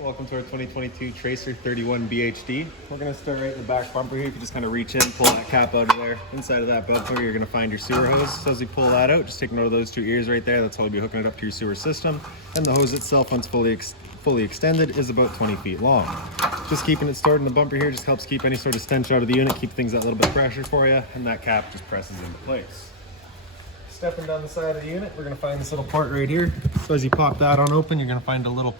Welcome to our 2022 Tracer 31 BHD. We're going to start right in the back bumper here. You can just kind of reach in, pull that cap out of there. Inside of that bumper, you're going to find your sewer hose. So as you pull that out, just take note of those two ears right there. That's how you'll be hooking it up to your sewer system. And the hose itself, once fully extended, is about 20 feet long. Just keeping it stored in the bumper here just helps keep any sort of stench out of the unit, keep things at a little bit of pressure for you, and that cap just presses into place. Stepping down the side of the unit, we're going to find this little port right here. So as you pop that on open, you're going to find a little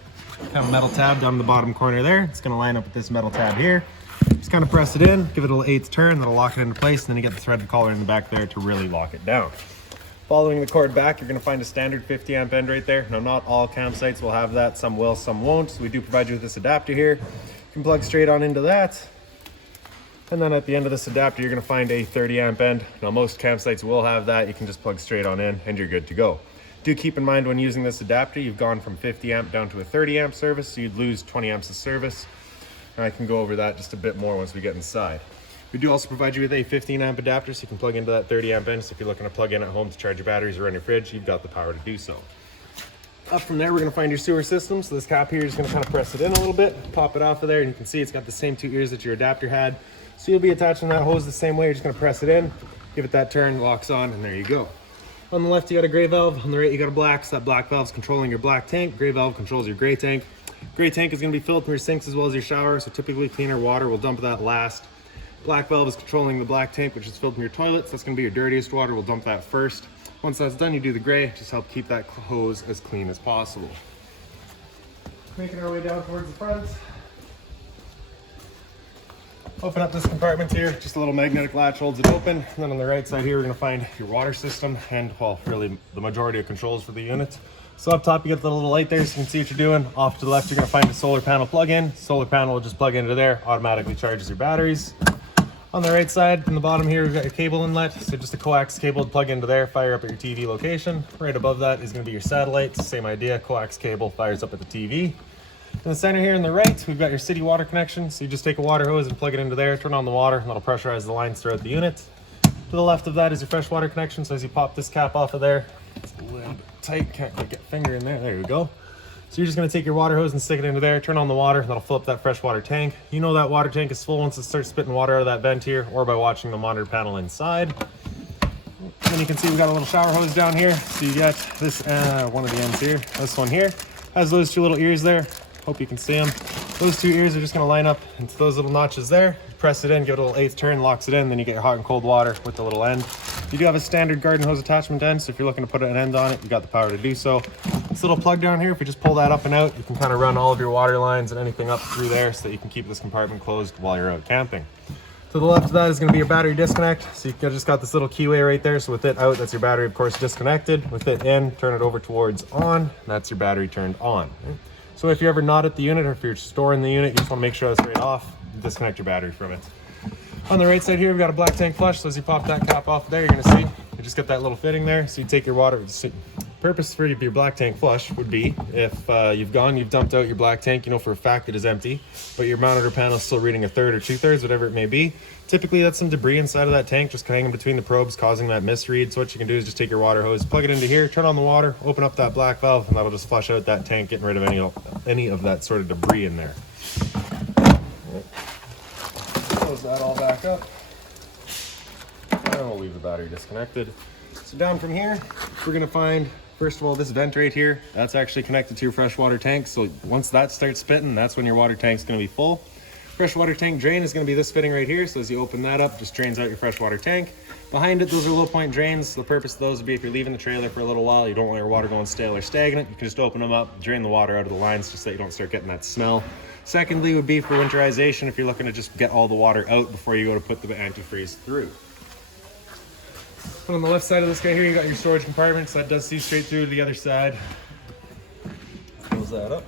kind of metal tab down in the bottom corner there. It's going to line up with this metal tab here. Just kind of press it in, give it a little 1/8 turn, that'll lock it into place, and then you get the threaded collar in the back there to really lock it down. Following the cord back, you're going to find a standard 50 amp end right there. Now, not all campsites will have that. Some will, some won't. So we do provide you with this adapter here. You can plug straight on into that. And then at the end of this adapter, you're going to find a 30 amp end. Now, most campsites will have that. You can just plug straight on in and you're good to go. Do keep in mind when using this adapter, you've gone from 50 amp down to a 30 amp service, so you'd lose 20 amps of service. And I can go over that just a bit more once we get inside. We do also provide you with a 15 amp adapter, so you can plug into that 30 amp end. So if you're looking to plug in at home to charge your batteries or run your fridge, you've got the power to do so. Up from there, we're going to find your sewer system. So this cap here is going to kind of press it in a little bit, pop it off of there, and you can see it's got the same two ears that your adapter had. So you'll be attaching that hose the same way. You're just going to press it in, give it that turn, locks on, and there you go. On the left, you got a gray valve. On the right, you got a black. So that black valve is controlling your black tank. Gray valve controls your gray tank. Gray tank is going to be filled from your sinks as well as your shower. So typically cleaner water will dump that last. Black valve is controlling the black tank, which is filled from your toilets. That's going to be your dirtiest water. We'll dump that first. Once that's done, you do the gray. Just help keep that hose as clean as possible. Making our way down towards the front. Open up this compartment here, just a little magnetic latch holds it open. And then on the right side here, we're gonna find your water system and, well, really the majority of controls for the unit. So up top, you get the little light there so you can see what you're doing. Off to the left, you're gonna find a solar panel plug-in. Solar panel will just plug into there, automatically charges your batteries. On the right side, in the bottom here, we've got your cable inlet. So just a coax cable to plug into there, fire up at your TV location. Right above that is gonna be your satellite. Same idea, coax cable fires up at the TV. In the center here on the right, we've got your city water connection. So you just take a water hose and plug it into there, turn on the water, and that'll pressurize the lines throughout the unit. To the left of that is your fresh water connection. So as you pop this cap off of there, it's a little bit tight, can't quite get a finger in there. There you go. So you're just gonna take your water hose and stick it into there, turn on the water, that'll fill up that fresh water tank. You know that water tank is full once it starts spitting water out of that vent here, or by watching the monitor panel inside. And then you can see we got a little shower hose down here. So you got this, one of the ends here, this one here, has those two little ears there. Hope you can see them. Those two ears are just going to line up into those little notches there. Press it in, give it a little 1/8 turn, locks it in, then you get your hot and cold water with the little end. You do have a standard garden hose attachment end, so if you're looking to put an end on it, you got the power to do so. This little plug down here, if you just pull that up and out, you can kind of run all of your water lines and anything up through there so that you can keep this compartment closed while you're out camping. To the left of that is going to be your battery disconnect. So you've just got this little keyway right there. So with it out, that's your battery, of course, disconnected. With it in, turn it over towards on, and that's your battery turned on. So if you're ever not at the unit or if you're storing the unit, you just want to make sure that's right off, disconnect your battery from it. On the right side here, we've got a black tank flush. So as you pop that cap off there, you're going to see, you just got that little fitting there. So you take your water, purpose for your black tank flush would be if you've dumped out your black tank, you know for a fact it is empty, but your monitor panel is still reading 1/3 or 2/3, whatever it may be. Typically that's some debris inside of that tank just hanging between the probes causing that misread. So what you can do is just take your water hose, plug it into here, turn on the water, open up that black valve, and that'll just flush out that tank, getting rid of any of that sort of debris in there. Close that all back up. And we'll leave the battery disconnected. So down from here, we're gonna find, first of all, this vent right here, that's actually connected to your freshwater tank. So once that starts spitting, that's when your water tank's gonna be full. Freshwater tank drain is gonna be this fitting right here. So as you open that up, just drains out your freshwater tank. Behind it, those are low point drains. The purpose of those would be if you're leaving the trailer for a little while, you don't want your water going stale or stagnant, you can just open them up, drain the water out of the lines just so you don't start getting that smell. Secondly would be for winterization if you're looking to just get all the water out before you go to put the antifreeze through. And on the left side of this guy here, you got your storage compartment, so that does see straight through to the other side. Close that up.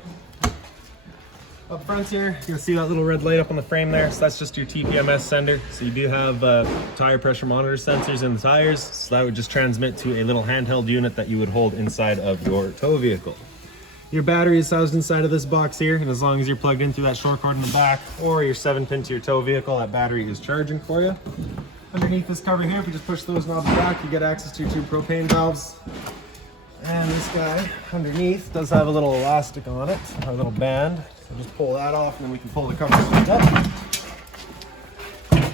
Up front here, you'll see that little red light up on the frame there. So that's just your TPMS sender. So you do have tire pressure monitor sensors in the tires. So that would just transmit to a little handheld unit that you would hold inside of your tow vehicle. Your battery is housed inside of this box here, and as long as you're plugged in through that short cord in the back or your 7-pin to your tow vehicle, that battery is charging for you. Underneath this cover here, if you just push those knobs back, you get access to your two propane valves. And this guy underneath does have a little elastic on it, a little band. So just pull that off and then we can pull the cover up.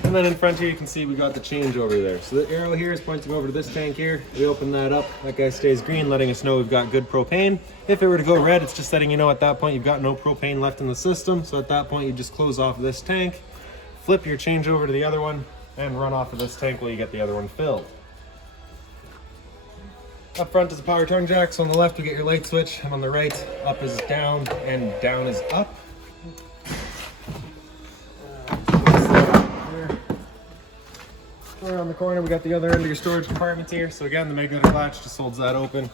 And then in front here you can see we got the changeover there. So the arrow here is pointing over to this tank here. We open that up, that guy stays green, letting us know we've got good propane. If it were to go red, it's just letting you know at that point you've got no propane left in the system. So at that point you just close off this tank, flip your changeover to the other one, and run off of this tank while you get the other one filled. Up front is a power tongue jack, so on the left we get your light switch, and on the right, up is down and down is up. Around the corner we got the other end of your storage compartment here. So again, the magnetic latch just holds that open.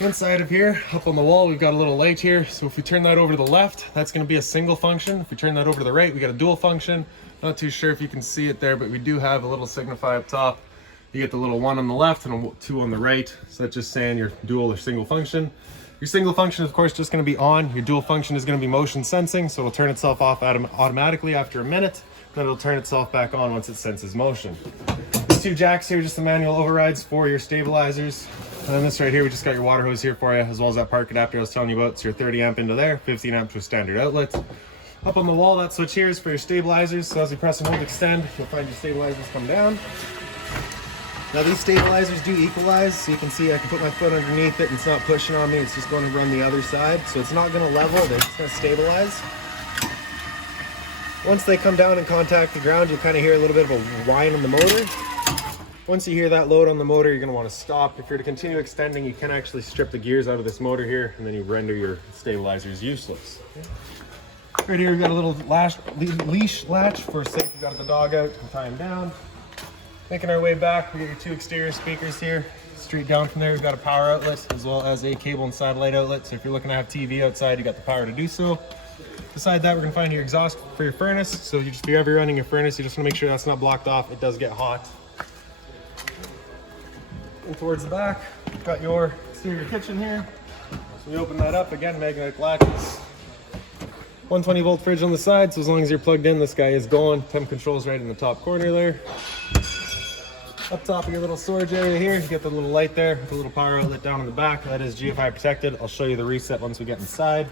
Inside of here, up on the wall, we've got a little light here. So if we turn that over to the left, that's going to be a single function. If we turn that over to the right, we got a dual function. Not too sure if you can see it there, but we do have a little signify up top. You get the little 1 on the left and a 2 on the right. So that's just saying your dual or single function. Your single function, of course, just going to be on. Your dual function is going to be motion sensing, so it'll turn itself off automatically after a minute. Then it'll turn itself back on once it senses motion. These 2 jacks here, just the manual overrides for your stabilizers. And then this right here, we just got your water hose here for you, as well as that park adapter I was telling you about. It's your 30 amp into there, 15 amp to a standard outlet. Up on the wall, that switch here is for your stabilizers. So as you press and hold extend, you'll find your stabilizers come down. Now these stabilizers do equalize, so you can see I can put my foot underneath it and it's not pushing on me, it's just going to run the other side. So it's not going to level, it's just going to stabilize. Once they come down and contact the ground, you'll kind of hear a little bit of a whine on the motor. Once you hear that load on the motor, you're going to want to stop. If you're to continue extending, you can actually strip the gears out of this motor here, and then you render your stabilizers useless. Right here, we've got a little leash latch for say if you've got the dog out, you can tie him down. Making our way back, we got your 2 exterior speakers here. Straight down from there, we've got a power outlet as well as a cable and satellite outlet. So if you're looking to have TV outside, you got the power to do so. Beside that, we're gonna find your exhaust for your furnace. So if you're ever running your furnace, you just wanna make sure that's not blocked off. It does get hot. And towards the back, we've got your exterior kitchen here. So we open that up, again, magnetic latches. 120 volt fridge on the side, so as long as you're plugged in, this guy is going. Temp control's right in the top corner there. Up top of your little storage area here, you get the little light there, the little power outlet down in the back. That is GFI protected. I'll show you the reset once we get inside.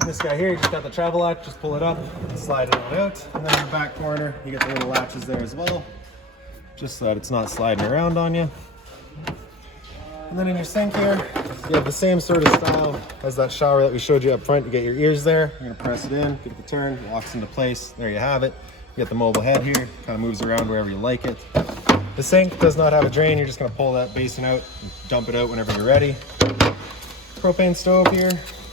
And this guy here, you just got the travel latch, just pull it up, slide it on out. And then in the back corner, you get the little latches there as well, just so that it's not sliding around on you. And then in your sink here, you have the same sort of style as that shower that we showed you up front. You get your ears there, you're gonna press it in, give it a turn, it locks into place. There you have it. You get the mobile head here, kind of moves around wherever you like it. The sink does not have a drain. You're just going to pull that basin out and dump it out whenever you're ready. Propane stove here.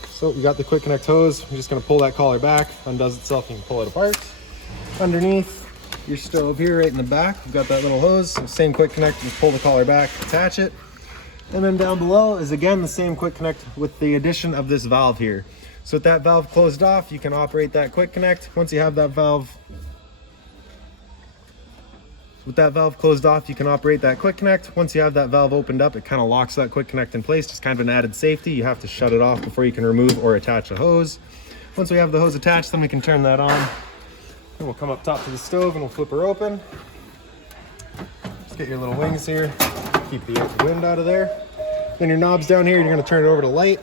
So you got the quick connect hose. You're just going to pull that collar back, undoes itself, and you can pull it apart. Underneath your stove here, right in the back, you've got that little hose. Same quick connect, just pull the collar back, attach it. And then down below is again the same quick connect with the addition of this valve here. So with that valve closed off, you can operate that quick connect. Once you have that valve closed off, you can operate that quick connect. Once you have that valve opened up, it kind of locks that quick connect in place. Just kind of an added safety. You have to shut it off before you can remove or attach a hose. Once we have the hose attached, then we can turn that on. And we'll come up top to the stove and we'll flip her open. Just get your little wings here. Keep the wind out of there. Then your knobs down here, you're going to turn it over to light.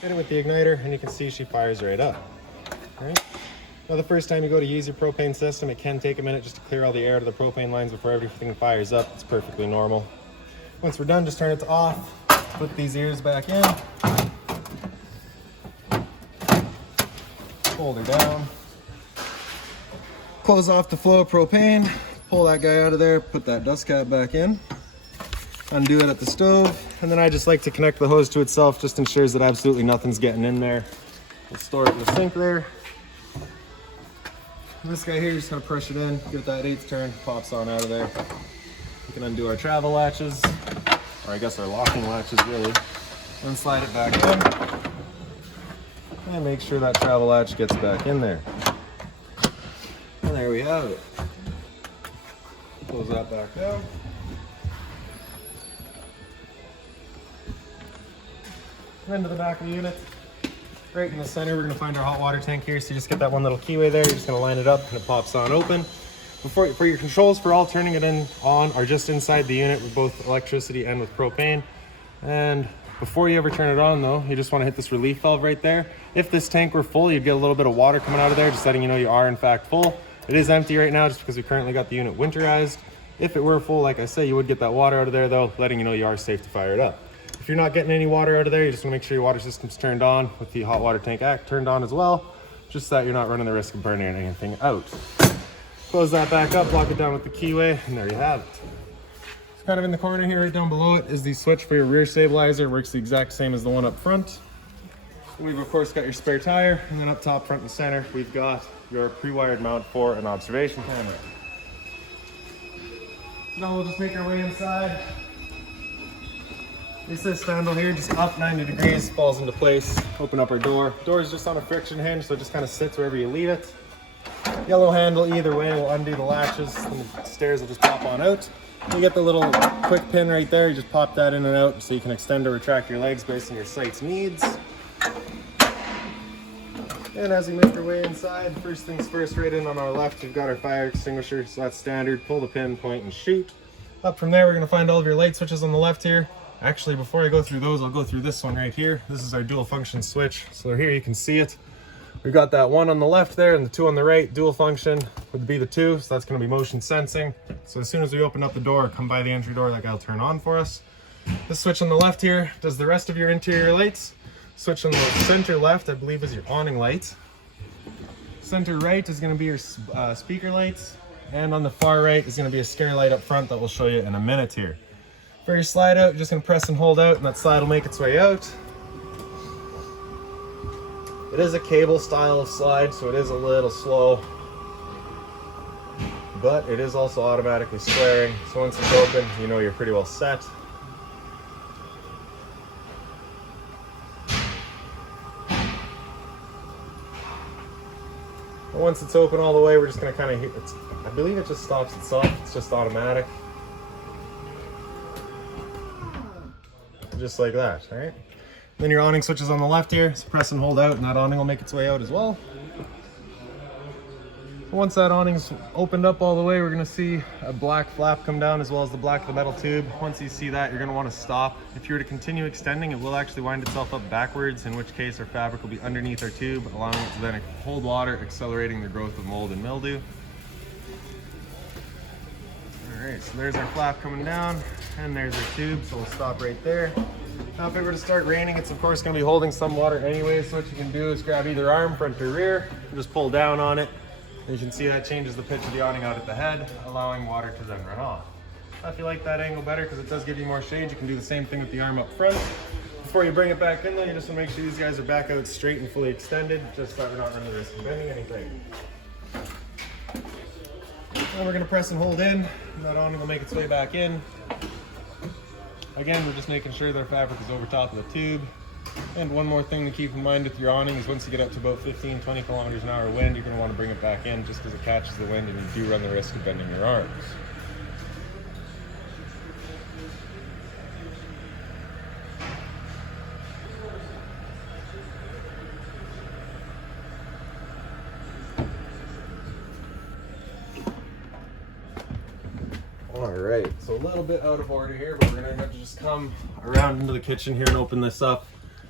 Hit it with the igniter and you can see she fires right up. All right. Now the first time you go to use your propane system, it can take a minute just to clear all the air out of the propane lines before everything fires up. It's perfectly normal. Once we're done, just turn it to off, put these ears back in, hold her down, close off the flow of propane, pull that guy out of there, put that dust cap back in, undo it at the stove, and then I just like to connect the hose to itself, just ensures that absolutely nothing's getting in there. We'll store it in the sink there. And this guy here, just gonna push it in, get that 8th turn, pops on out of there. We can undo our travel latches, or I guess our locking latches really, and slide it back in. And make sure that travel latch gets back in there. And there we have it. Close that back down. Into the back of the unit. Right in the center, we're going to find our hot water tank here. So you just get that one little keyway there. You're just going to line it up and it pops on open. For your controls for all turning it on are just inside the unit with both electricity and with propane. And Before you ever turn it on though, you just want to hit this relief valve right there. If this tank were full, you'd get a little bit of water coming out of there, just letting you know you are in fact full. It is empty right now just because we currently got the unit winterized. If it were full, like I say, you would get that water out of there though, letting you know you are safe to fire it up. If you're not getting any water out of there, you just want to make sure your water system's turned on with the hot water tank act turned on as well, just so that you're not running the risk of burning anything out. Close that back up, lock it down with the keyway, and there you have it. It's kind of in the corner here, right down below it, is the switch for your rear stabilizer. Works the exact same as the one up front. We've of course got your spare tire, and then up top, front and center, we've got your pre-wired mount for an observation camera. Now we'll just make our way inside. This handle here, just up 90 degrees, falls into place. Open up our door. Door is just on a friction hinge, so it just kind of sits wherever you leave it. Yellow handle either way will undo the latches, and the stairs will just pop on out. You get the little quick pin right there, you just pop that in and out so you can extend or retract your legs based on your site's needs. And as we make our way inside, first things first, right in on our left, we've got our fire extinguisher, so that's standard. Pull the pin, point, and shoot. Up from there, we're going to find all of your light switches on the left here. Actually, before I go through those, I'll go through this one right here. This is our dual function switch. So here you can see it. We've got that one on the left there and the two on the right. Dual function would be the two, so that's going to be motion sensing. So as soon as we open up the door, come by the entry door, that guy will turn on for us. This switch on the left here does the rest of your interior lights. Switch on the center left, I believe, is your awning light. Center right is going to be your speaker lights. And on the far right is going to be a scare light up front that we'll show you in a minute here. For your slide out, you're just going to press and hold out, and that slide will make its way out. It is a cable style of slide, so it is a little slow, but it is also automatically squaring. So once it's open, you know you're pretty well set. And once it's open all the way, we're just going to kind of hit it. I believe it just stops itself. It's just automatic. Just like that, right? Then your awning switch is on the left here, so press and hold out and that awning will make its way out as well. Once that awning's opened up all the way, we're gonna see a black flap come down as well as the black of the metal tube. Once you see that, you're gonna wanna stop. If you were to continue extending, it will actually wind itself up backwards, in which case our fabric will be underneath our tube, allowing it to then hold water, accelerating the growth of mold and mildew. All right, so there's our flap coming down, and there's our tube, so we'll stop right there. Now if it were to start raining, it's of course going to be holding some water anyway, so what you can do is grab either arm, front or rear, and just pull down on it. And you can see that changes the pitch of the awning out at the head, allowing water to then run off. Now if you like that angle better, because it does give you more shade, you can do the same thing with the arm up front. Before you bring it back in though, you just want to make sure these guys are back out straight and fully extended, just so that we're not running the risk of bending anything. Then we're going to press and hold in, and that awning will make its way back in. Again, we're just making sure that our fabric is over top of the tube. And one more thing to keep in mind with your awning is once you get up to about 15-20 kilometers an hour wind, you're going to want to bring it back in just because it catches the wind and you do run the risk of bending your arms. All right, so a little bit out of order here, but we're gonna have to just come around into the kitchen here and open this up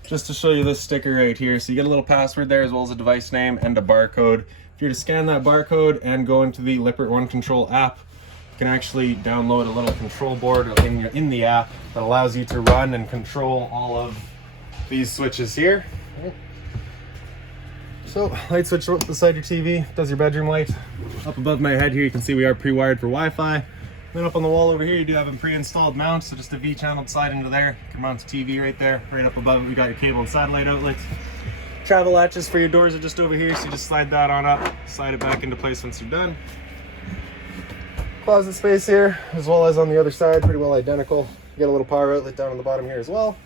just to show you this sticker right here. So you get a little password there as well as a device name and a barcode. If you're to scan that barcode and go into the Lippert One Control app, you can actually download a little control board in the app that allows you to run and control all of these switches here. So light switch beside your TV does your bedroom light. Up above my head here, you can see we are pre-wired for Wi-Fi. Then up on the wall over here, you do have a pre-installed mount, so just a V-channeled slide into there. You can mount a TV right there. Right up above it, we got your cable and satellite outlets. Travel latches for your doors are just over here, so you just slide that on up, slide it back into place once you're done. Closet space here, as well as on the other side, pretty well identical. You get a little power outlet down on the bottom here as well.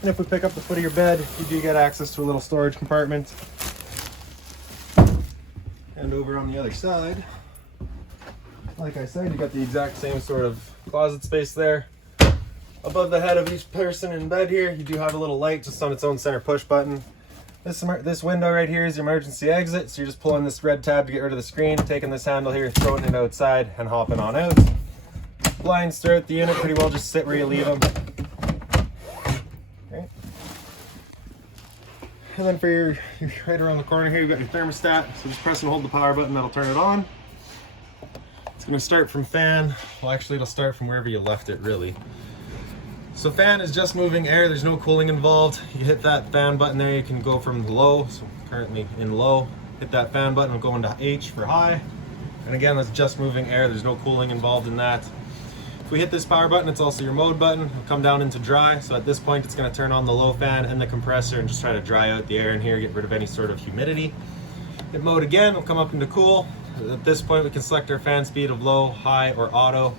And if we pick up the foot of your bed, you do get access to a little storage compartment. And over on the other side, like I said, you got the exact same sort of closet space there. Above the head of each person in bed here, you do have a little light just on its own center push button. This window right here is your emergency exit, so you're just pulling this red tab to get rid of the screen, taking this handle here, throwing it outside, and hopping on out. Blinds throughout the unit pretty well just sit where you leave them. Okay. And then for your right around the corner here, you've got your thermostat. So just press and hold the power button, that'll turn it on. It's gonna start from fan. Well, actually it'll start from wherever you left it, really. So fan is just moving air, there's no cooling involved. You hit that fan button there, you can go from low, so currently in low. Hit that fan button, it'll go into H for high. And again, that's just moving air, there's no cooling involved in that. If we hit this power button, it's also your mode button. It'll come down into dry. So at this point, it's gonna turn on the low fan and the compressor and just try to dry out the air in here, get rid of any sort of humidity. Hit mode again, it'll come up into cool. At this point, we can select our fan speed of low, high, or auto,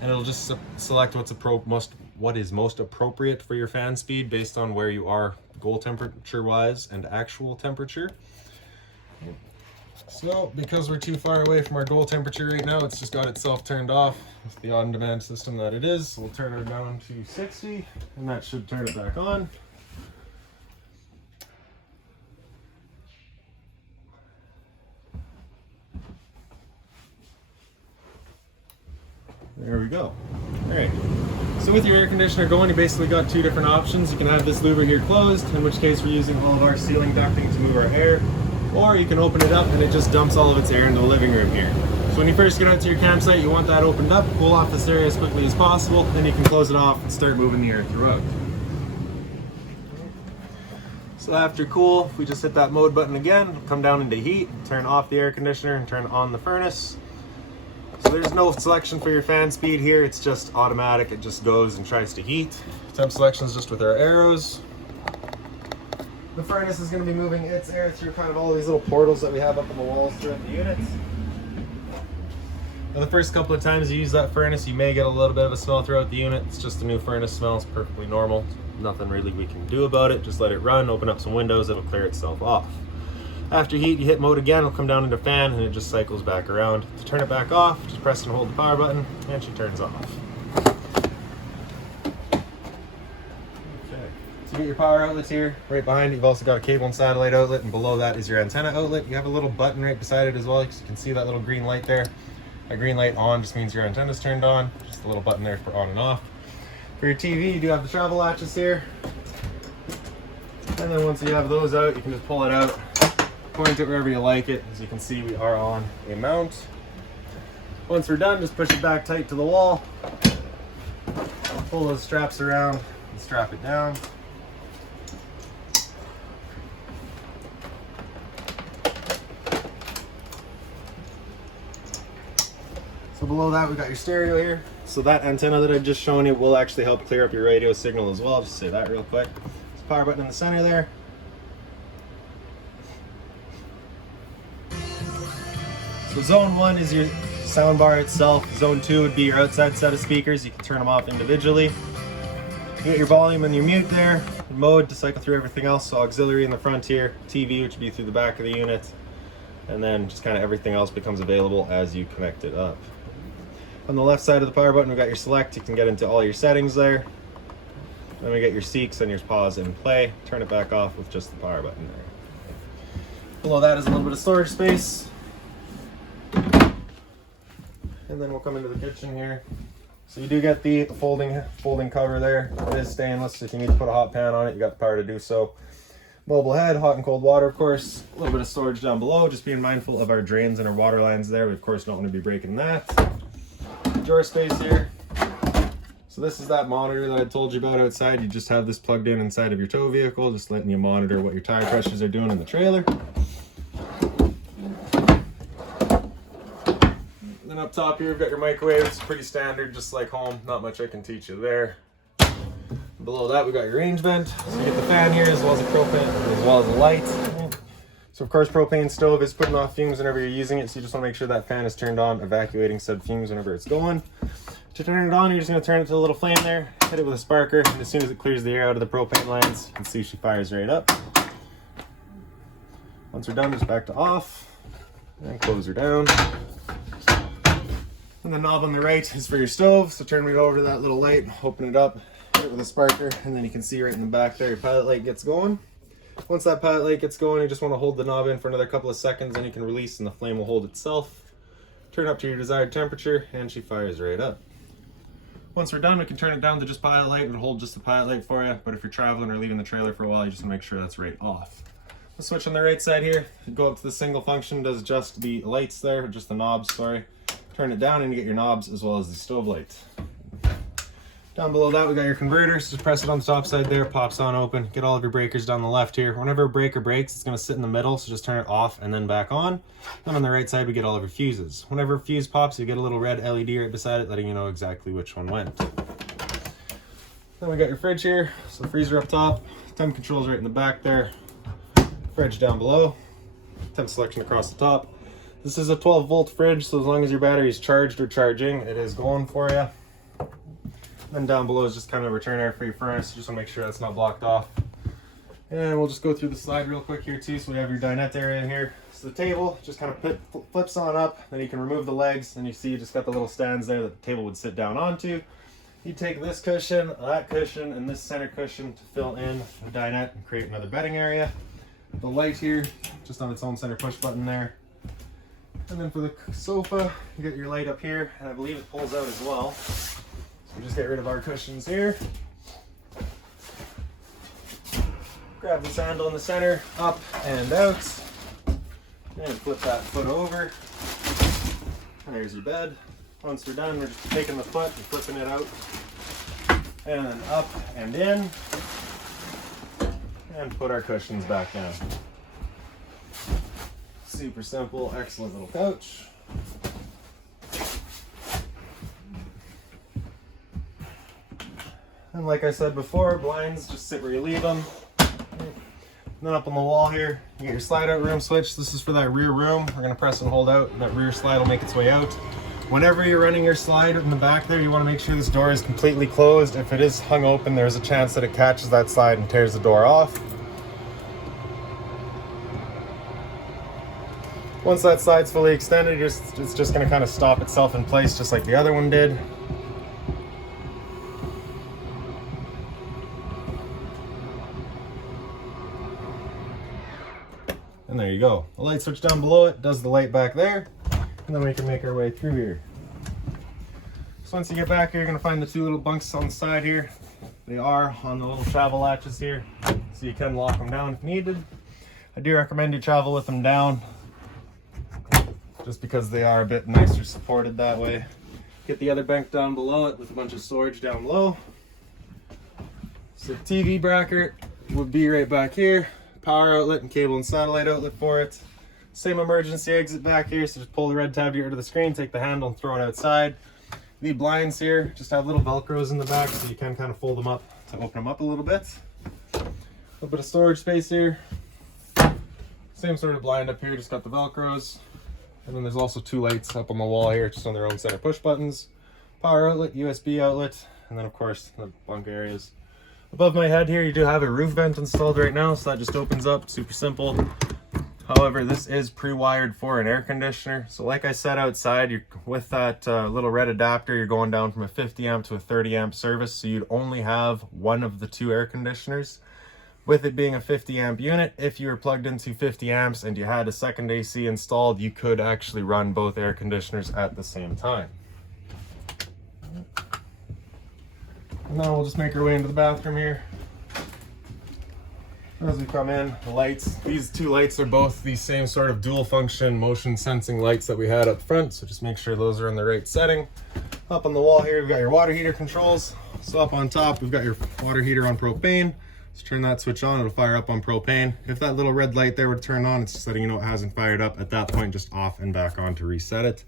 and it'll just select what is most appropriate for your fan speed based on where you are goal temperature wise and actual temperature. So because we're too far away from our goal temperature right now, it's just got itself turned off. It's the on-demand system that it is. So we'll turn it down to 60 and that should turn it back on. There we go. All right. So with your air conditioner going, you basically got two different options. You can have this louver here closed, in which case we're using all of our ceiling ducting to move our air, or you can open it up and it just dumps all of its air into the living room here. So when you first get out to your campsite, you want that opened up, cool off this area as quickly as possible, then you can close it off and start moving the air throughout. So after cool, if we just hit that mode button again, come down into heat, turn off the air conditioner and turn on the furnace. So there's no selection for your fan speed here, it's just automatic, it just goes and tries to heat. Temp selection is just with our arrows. The furnace is going to be moving its air through kind of all these little portals that we have up on the walls throughout the units. Now the first couple of times you use that furnace, you may get a little bit of a smell throughout the unit. It's just a new furnace smell, it's perfectly normal. Nothing really we can do about it, just let it run, open up some windows, it'll clear itself off. After heat, you hit mode again, it'll come down into fan and it just cycles back around. To turn it back off, just press and hold the power button and she turns off. So you get your power outlets here. Right behind it, you've also got a cable and satellite outlet, and below that is your antenna outlet. You have a little button right beside it as well. You can see that little green light there. A green light on just means your antenna's turned on. Just a little button there for on and off. For your TV, you do have the travel latches here. And then once you have those out, you can just pull it out, point it wherever you like it. As you can see, we are on a mount. Once we're done, just push it back tight to the wall. Pull those straps around and strap it down. So below that, we got your stereo here. So that antenna that I've just shown you will actually help clear up your radio signal as well. I'll just say that real quick. There's a power button in the center there. So zone 1 is your sound bar itself. Zone 2 would be your outside set of speakers. You can turn them off individually. You get your volume and your mute there. Mode to cycle through everything else. So auxiliary in the front here. TV, which would be through the back of the unit. And then just kind of everything else becomes available as you connect it up. On the left side of the power button, we've got your select. You can get into all your settings there. Then we get your seeks and your pause and play. Turn it back off with just the power button there. Below that is a little bit of storage space. And then we'll come into the kitchen here. So you do get the folding cover there. It is stainless. If you need to put a hot pan on it, you got the power to do so. Mobile head, hot and cold water, of course. A little bit of storage down below, just being mindful of our drains and our water lines there. We, of course, don't want to be breaking that. Drawer space here. So this is that monitor that I told you about outside. You just have this plugged in inside of your tow vehicle, just letting you monitor what your tire pressures are doing in the trailer. Then up top here, we've got your microwave. It's pretty standard, just like home. Not much I can teach you there. Below that, we got your range vent. So you get the fan here, as well as the propane, as well as the light. So of course, propane stove is putting off fumes whenever you're using it, so you just want to make sure that fan is turned on, evacuating said fumes whenever it's going. To turn it on, you're just going to turn it to the little flame there, hit it with a sparker, and as soon as it clears the air out of the propane lines, you can see she fires right up. Once we're done, just back to off, and close her down. And the knob on the right is for your stove, so turn it over to that little light, open it up, hit it with a sparker, and then you can see right in the back there, your pilot light gets going. Once that pilot light gets going, you just want to hold the knob in for another couple of seconds, and you can release and the flame will hold itself. Turn up to your desired temperature, and she fires right up. Once we're done, we can turn it down to just pilot light and hold just the pilot light for you, but if you're traveling or leaving the trailer for a while, you just want to make sure that's right off. The switch on the right side here, go up to the single function, does just the lights there, just the knobs, sorry. Turn it down and you get your knobs as well as the stove light. Down below that, we got your converter, so just press it on the top side there, pops on open. Get all of your breakers down the left here. Whenever a breaker breaks, it's gonna sit in the middle, so just turn it off and then back on. Then on the right side, we get all of your fuses. Whenever a fuse pops, you get a little red LED right beside it, letting you know exactly which one went. Then we got your fridge here, so the freezer up top, temp controls right in the back there, fridge down below, temp selection across the top. This is a 12-volt fridge, so as long as your battery is charged or charging, it is going for you. Then down below is just kind of a return air for your furnace. Just want to make sure that's not blocked off. And we'll just go through the slide real quick here too. So we have your dinette area here. So the table just kind of flips on up. Then you can remove the legs, and you see you just got the little stands there that the table would sit down onto. You take this cushion, that cushion, and this center cushion to fill in the dinette and create another bedding area. The light here, just on its own center push button there. And then for the sofa, you get your light up here, and I believe it pulls out as well. So just get rid of our cushions here. Grab this handle in the center, up and out, and flip that foot over. There's your bed. Once we're done, we're just taking the foot and flipping it out, and then up and in, and put our cushions back down. Super simple, excellent little couch. And like I said before, blinds just sit where you leave them. And then up on the wall here, you get your slide out room switch. This is for that rear room. We're gonna press and hold out, and that rear slide will make its way out. Whenever you're running your slide in the back there, you wanna make sure this door is completely closed. If it is hung open, there's a chance that it catches that slide and tears the door off. Once that slide's fully extended, it's just gonna kind of stop itself in place just like the other one did. And there you go. The light switch down below it does the light back there, and then we can make our way through here. So once you get back here, you're gonna find the two little bunks on the side here. They are on the little travel latches here, so you can lock them down if needed. I do recommend you travel with them down, just because they are a bit nicer supported that way. Get the other bank down below it with a bunch of storage down below. So the TV bracket would be right back here. Power outlet and cable and satellite outlet for it. Same emergency exit back here, so just pull the red tab to get rid of the screen, take the handle and throw it outside. The blinds here just have little velcros in the back, so you can kind of fold them up to open them up a little bit. A little bit of storage space here. Same sort of blind up here, just got the velcros. And then there's also two lights up on the wall here, just on their own center push buttons. Power outlet, USB outlet, and then of course the bunk areas. Above my head here, you do have a roof vent installed right now, so that just opens up, super simple. However, this is pre-wired for an air conditioner. So like I said outside, with that little red adapter, you're going down from a 50 amp to a 30 amp service, so you'd only have one of the two air conditioners. With it being a 50 amp unit, if you were plugged into 50 amps and you had a second AC installed, you could actually run both air conditioners at the same time. And then we'll just make our way into the bathroom here. As we come in, the lights, these two lights are both the same sort of dual function motion sensing lights that we had up front, so just make sure those are in the right setting. Up on the wall here, we've got your water heater controls. So up on top, we've got your water heater on propane. Let's turn that switch on, it'll fire up on propane. If that little red light there would turn on, it's just letting you know it hasn't fired up. At that point, just off and back on to reset it.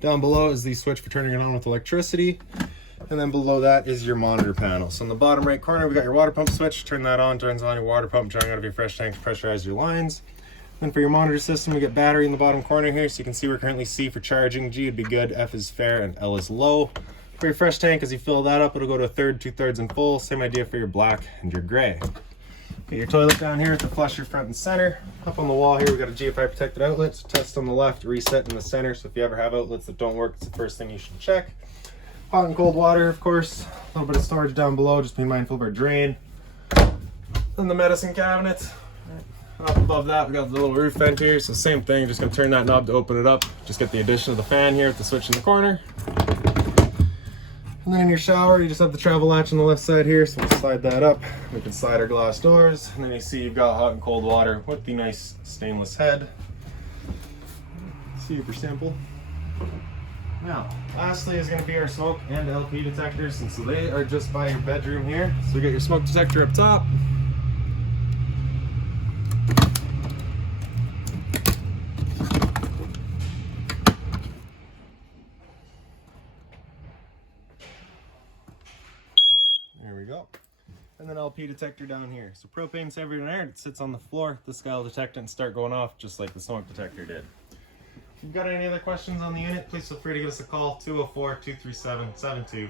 Down below is the switch for turning it on with electricity. And then below that is your monitor panel. So in the bottom right corner, we got your water pump switch. Turn that on, turns on your water pump, drawing out of your fresh tank to pressurize your lines. Then for your monitor system, we get battery in the bottom corner here. So you can see we're currently C for charging, G would be good, F is fair, and L is low. For your fresh tank, as you fill that up, it'll go to a third, 2/3, and full. Same idea for your black and your gray. Get your toilet down here with the flusher front and center. Up on the wall here, we got a GFI protected outlet. So test on the left, reset in the center. So if you ever have outlets that don't work, it's the first thing you should check. Hot and cold water, of course. A little bit of storage down below, just be mindful of our drain. Then the medicine cabinet. And up above that, we got the little roof vent here. So same thing, just gonna turn that knob to open it up. Just get the addition of the fan here with the switch in the corner. And then in your shower, you just have the travel latch on the left side here, so we'll slide that up. We can slide our glass doors, and then you see you've got hot and cold water with the nice stainless head. Super simple. Now, lastly is going to be our smoke and LP detectors, and so they are just by your bedroom here. So we got your smoke detector up top. There we go. And then LP detector down here. So propane's everywhere in there. It sits on the floor. This guy will detect it and start going off just like the smoke detector did. If you've got any other questions on the unit, please feel free to give us a call, 204-237-7272.